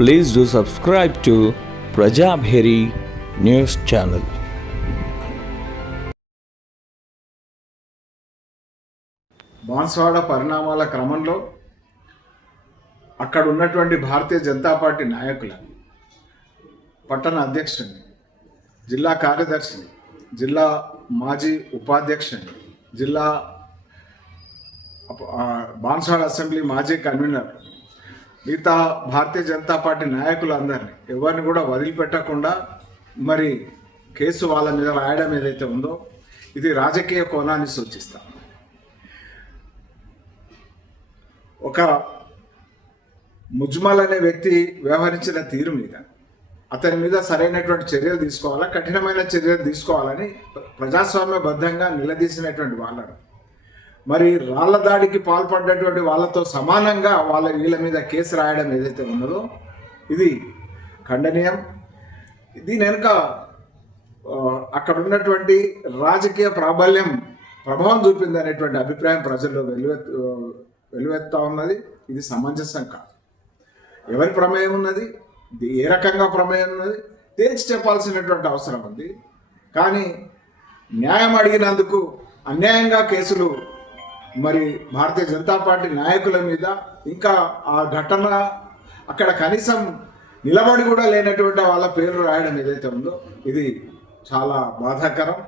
Please do subscribe to Prajabheri News Channel. Banswada పరిణామాల క్రమంలో అక్కడ ఉన్నటువంటి భారతీయ జనతా పార్టీ నాయకులను, పట్టణ అధ్యక్షుని, జిల్లా కార్యదర్శిని, జిల్లా మాజీ ఉపాధ్యక్షుని, జిల్లా బాన్స్వాడ అసెంబ్లీ మాజీ కన్వీనర్, మిగతా భారతీయ జనతా పార్టీ నాయకులందరినీ ఎవరిని కూడా వదిలిపెట్టకుండా మరి కేసు వాళ్ళ మీద రాయడం ఏదైతే ఉందో ఇది రాజకీయ కోణాన్ని సూచిస్తాం. ఒక ముజ్మల్ అనే వ్యక్తి వ్యవహరించిన తీరు మీద అతని మీద సరైనటువంటి చర్యలు తీసుకోవాలా, కఠినమైన చర్యలు తీసుకోవాలని ప్రజాస్వామ్యబద్ధంగా నిలదీసినటువంటి వాళ్ళను మరి రాళ్ల దాడికి పాల్పడ్డటువంటి వాళ్ళతో సమానంగా వీళ్ళ మీద కేసు రాయడం ఏదైతే ఉన్నదో ఇది ఖండనీయం. దీని వెనుక అక్కడ ఉన్నటువంటి రాజకీయ ప్రభావం చూపింది అనేటువంటి అభిప్రాయం ప్రజల్లో వెలువెత్తా ఉన్నది. ఇది సమంజసం కాదు. ఎవరి ప్రమేయం ఉన్నది, ఏ రకంగా ప్రమేయం ఉన్నది తేల్చి చెప్పాల్సినటువంటి అవసరం ఉంది. కానీ న్యాయం అడిగినందుకు అన్యాయంగా కేసులు మరి భారతీయ జనతా పార్టీ నాయకుల మీద, ఇంకా ఆ ఘటన అక్కడ కనీసం నిలబడి కూడా లేనటువంటి వాళ్ళ పేర్లు రాయడం ఏదైతే ఉందో ఇది చాలా బాధాకరం.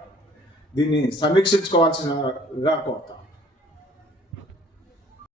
దీన్ని సమీక్షించుకోవాల్సినగా కోరుతాం.